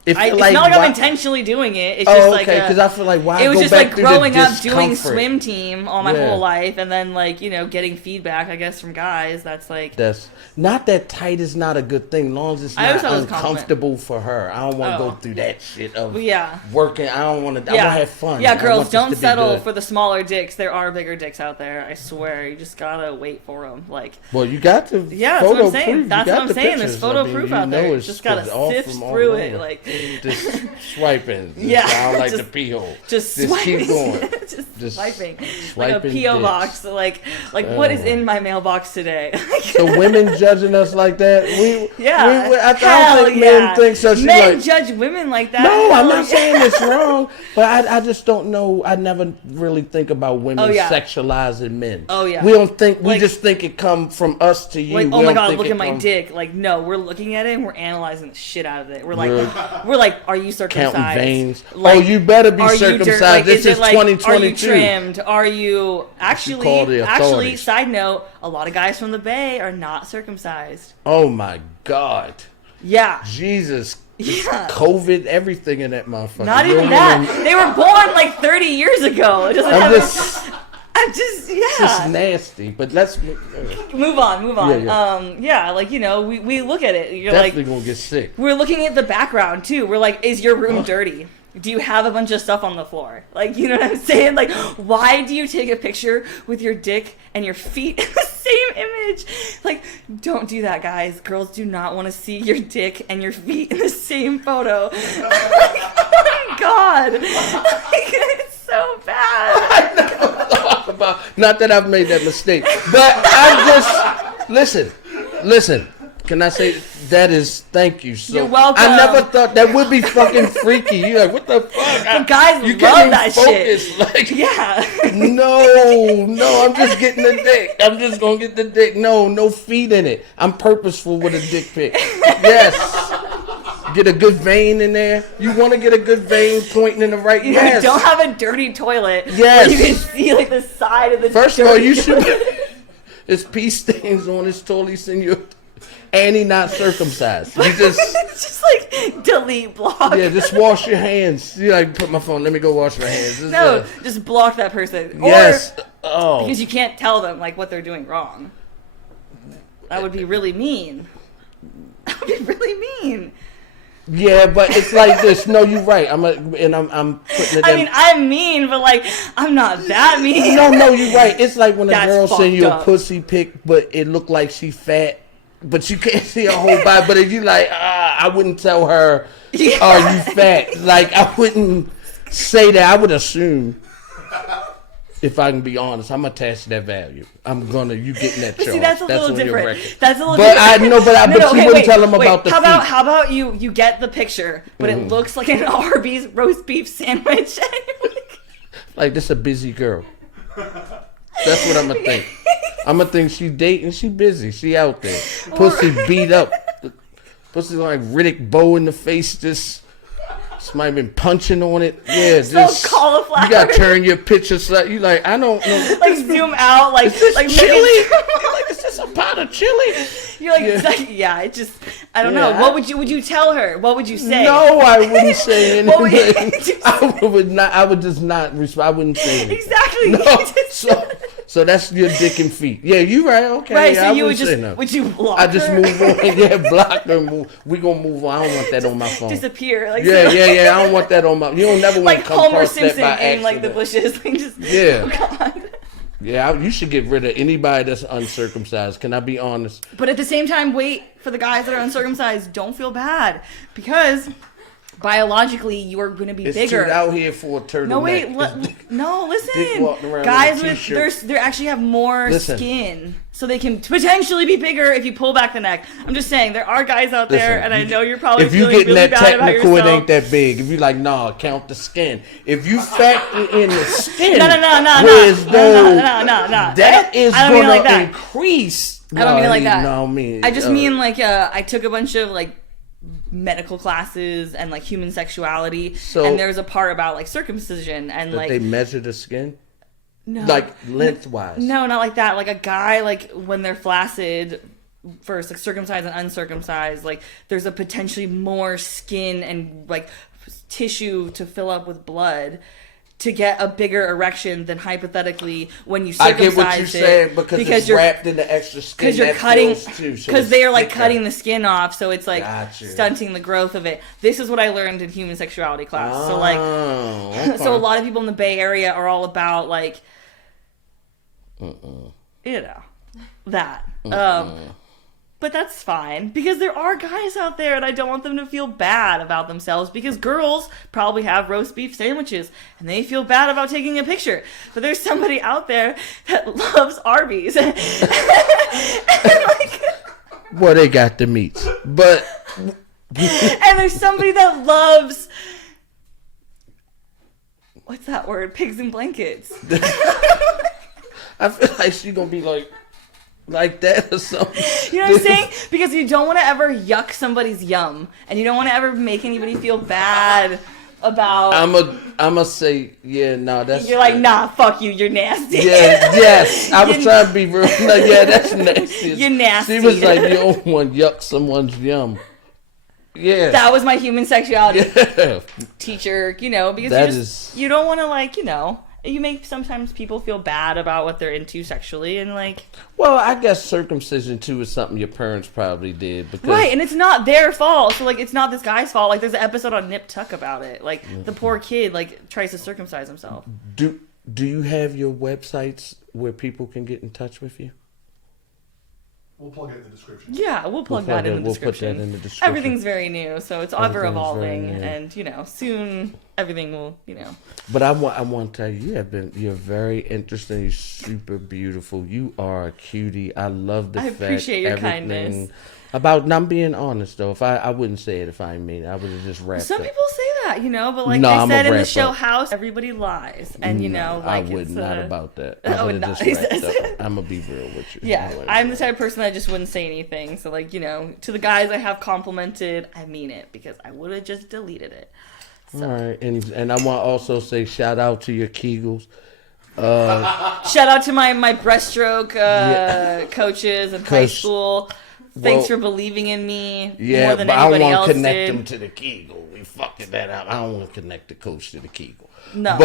It's not like I'm intentionally doing it. It's just like because I feel like why it was go just back like growing up discomfort? doing swim team all my whole life, and then like getting feedback, I guess, from guys. That's like that's not that tight is not a good thing. As long as it's not uncomfortable for her. I don't want to go through that shit of working. I don't want to. I want to have fun. Yeah, girls, don't settle for the smaller dicks. There are bigger dicks out there. I swear. You just gotta wait for them. Like, well, you got to. Yeah, that's what I'm saying. That's what I'm saying. There's photo proof out there. You just gotta sift through it. Like. Swiping. Yeah. I don't like the pee hole. Just keep going. just swiping. Like a P.O. box. Like what is in my mailbox today? So women judging us like that? I don't think men think so. Men judge women like that. No, I'm not saying it's wrong. But I just don't know. I never really think about women sexualizing men. Oh, yeah. We don't think, we just think it come from us to you. Like, oh my God, look at my dick. Like, no, we're looking at it and we're analyzing the shit out of it. We're like, are you circumcised? Counting veins. Like, you better be circumcised. This is 2022. Are you trimmed? Are you actually? Side note: a lot of guys from the Bay are not circumcised. Oh my God! Yeah. Jesus. Yeah. COVID, everything in that motherfucker. Not even that. They were born like 30 years ago. It doesn't have. It's just nasty. But let's move on. Yeah. Like we look at it. You're definitely gonna get sick. We're looking at the background too. We're like, is your room dirty? Do you have a bunch of stuff on the floor? Like, you know what I'm saying? Like, why do you take a picture with your dick and your feet in the same image? Like, don't do that, guys. Girls do not want to see your dick and your feet in the same photo. Like, oh my God. Like, it's so bad. I know. Not that I've made that mistake, but I'm just listen. Can I say thank you. So you're welcome. I never thought that would be fucking freaky. You're like, what the fuck? Guys love that shit. Like, yeah. No, I'm just getting the dick. I'm just gonna get the dick. No feet in it. I'm purposeful with a dick pic. Yes. Get a good vein in there. You want to get a good vein pointing in the right. Yes. Don't have a dirty toilet. Yes. Where you can see like the side of the. First of all, you should. There's pee stains on his toilet in your. And he not circumcised. You just it's just like delete block. Yeah, just wash your hands. You like put my phone. Let me go wash my hands. Just block that person. Yes. Because you can't tell them like what they're doing wrong. That would be really mean. That would be really mean. Yeah, but it's like this. No, you're right. I'm putting it. I mean, I'm mean, but like I'm not that mean. No, you're right. It's like when a girl send you a pussy pic, but it looked like she fat. But you can't see her whole body. But if you like, I wouldn't tell her, are you fat? Like, I wouldn't say that. I would assume, if I can be honest, I'm attached to that value. You getting that charge. See, that's a little different. That's a little different. But you wouldn't tell them about the feet. How about you get the picture, but it looks like an Arby's roast beef sandwich. Like, this a busy girl. That's what I'm going to think. I'm going to think she dating, she busy, she out there. Pussy beat up. Pussy like Riddick Bowe in the face, just somebody been punching on it. Yeah, just cauliflower. You got to turn your picture so you like, I don't know. Like zoom out, like chili. Like, is this a pot of chili? You're like, it just, I don't know. What would you tell her? What would you say? No, I wouldn't say anything. I would just not respond. I wouldn't say anything. Exactly. No. So that's your dick and feet. Yeah, you right. Okay. Right. Yeah, so you would you block her? I just move on. Yeah, block her. We gonna move on. I don't want that on my phone. Disappear. Like yeah. I don't want that on my. You don't never want to come Homer across Simpson that by in like the bushes. Like just, yeah. Oh God. Yeah, you should get rid of anybody that's uncircumcised. Can I be honest? But at the same time, wait for the guys that are uncircumcised. Don't feel bad because biologically you are going to be bigger. It's out here for a turtleneck. No, wait. Listen. Guys with they actually have more skin, so they can potentially be bigger if you pull back the neck. I'm just saying there are guys out there, and I know you're probably feeling really bad about yourself. If you get that technical, it ain't that big. If you like, nah, count the skin. If you factor in the skin, no. That is going to increase. I don't mean it like that. No, I just mean like I took a bunch of like medical classes and like human sexuality, and there's a part about like circumcision and like they measure the skin. No, like lengthwise. No, not like that. Like a guy, like when they're flaccid, first like circumcised and uncircumcised, like there's a potentially more skin and like tissue to fill up with blood to get a bigger erection than hypothetically when you circumcise it. I get what you're saying because it's wrapped in the extra skin. Because you're cutting, because they are like cutting the skin off, so it's like stunting the growth of it. This is what I learned in human sexuality class. So like, so a lot of people in the Bay Area are all about like, you know, that. But that's fine because there are guys out there and I don't want them to feel bad about themselves because girls probably have roast beef sandwiches and they feel bad about taking a picture. But there's somebody out there that loves Arby's. And like, well, they got the meats. But and there's somebody that loves, what's that word? Pigs in blankets. I feel like she's going to be like that or something. You know what I'm saying? Because you don't want to ever yuck somebody's yum. And you don't want to ever make anybody feel bad about... I'm say, yeah, no, that's... You're like, nah, fuck you, you're nasty. Yeah, yes. I was trying to be real. Like, yeah, that's nasty. You're nasty. She was like, you don't want to yuck someone's yum. Yeah. That was my human sexuality teacher, you know, because you don't want to, like, you know... You make sometimes people feel bad about what they're into sexually and like... Well, I guess circumcision too is something your parents probably did. Because... Right, and it's not their fault. So like it's not this guy's fault. Like there's an episode on Nip Tuck about it. Like the poor kid like tries to circumcise himself. Do you have your websites where people can get in touch with you? We'll plug it in the description. Yeah, we'll plug that in the description. We'll put that in the description. Everything's very new, so it's ever evolving, and you know, soon everything will, you know. But I want to tell you, you're very interesting. You're super beautiful. You are a cutie. I love the fact. I appreciate your kindness. About not being honest though, if I wouldn't say it if I mean it. I would have just wrapped Some up. people say that, you know, but like they said in the show House, everybody lies, and you know, like I would not about that. I would not. I'm gonna be real with you. Yeah, I'm the type of person that just wouldn't say anything. So like, you know, to the guys I have complimented, I mean it because I would have just deleted it. So. All right, and I want to also say shout out to your Kegels. Shout out to my breaststroke coaches in high school. Thanks for believing in me more than anybody else did. I don't want to connect them to the Kegel. We fucking that up. I don't want to connect the coach to the Kegel. No,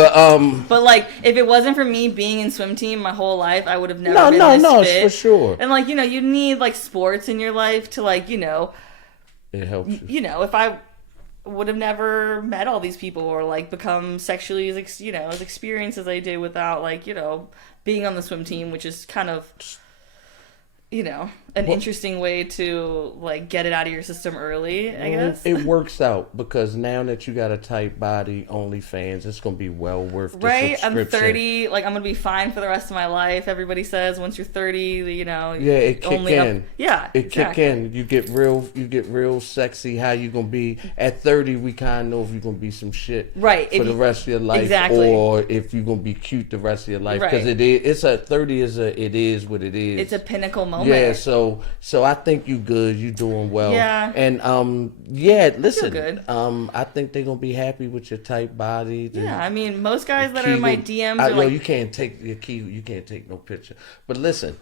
but like if it wasn't for me being in swim team my whole life, I would have never been this fit. For sure. And like you know, you need like sports in your life to like you know, it helps. You know, if I would have never met all these people or like become sexually as experienced as I did without like you know being on the swim team, which is kind of. You know, an interesting way to like get it out of your system early, I guess. It works out because now that you got a tight body, OnlyFans, it's gonna be well worth the right. subscription. I'm 30, like I'm gonna be fine for the rest of my life. Everybody says once you're 30, you know. Yeah, it kick in. It kick in. You get real sexy. How you gonna be at 30? We kind of know if you're gonna be some shit right for the rest of your life, or if you're gonna be cute the rest of your life. Because it is 30 it is what it is. It's a pinnacle moment. Yeah, so I think you good. You doing well. Yeah. And listen. I feel good. I think they're gonna be happy with your tight body. Yeah, I mean most guys that are in my DMs are like you can't take your Kegel, you can't take no picture. But listen,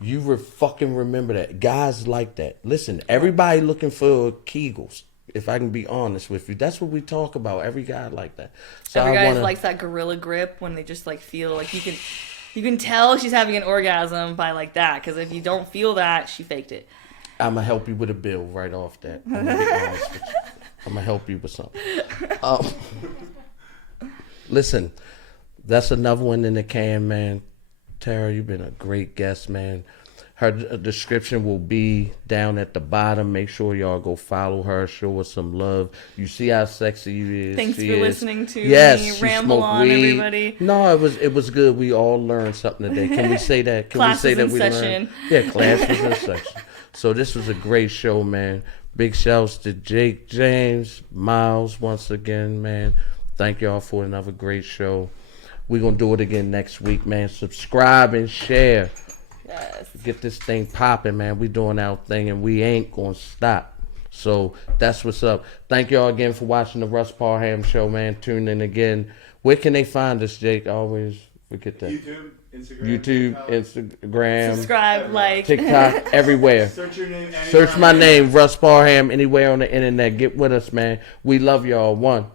you fucking remember that. Guys like that. Listen, everybody looking for Kegels. If I can be honest with you, that's what we talk about. Every guy like that. So every guy likes that gorilla grip when they just like feel like you can tell she's having an orgasm by like that, because if you don't feel that, she faked it. I'm going to help you with a bill right off that. I'm going to be honest with you. I'm going to help you with something. Listen, that's another one in the can, man. Tara, you've been a great guest, man. Her description will be down at the bottom. Make sure y'all go follow her. Show her some love. You see how sexy you is. Thanks she for is. listening to yes, me she ramble smoked on, weed. everybody. No, it was good. We all learned something today. Can we say that? Can Class we say is that in we session. learned? Yeah, class was in session. So this was a great show, man. Big shouts to Jake, James, Miles once again, man. Thank y'all for another great show. We're going to do it again next week, man. Subscribe and share. Yes. Get this thing popping, man. We doing our thing, and we ain't going to stop. So that's what's up. Thank y'all again for watching the Russ Parham Show, man. Tune in again. Where can they find us, Jake? I always forget that. YouTube, Instagram, YouTube, Instagram, Subscribe, like. TikTok, everywhere. Search your name. Search my name, Russ Parham, anywhere on the internet. Get with us, man. We love y'all. One.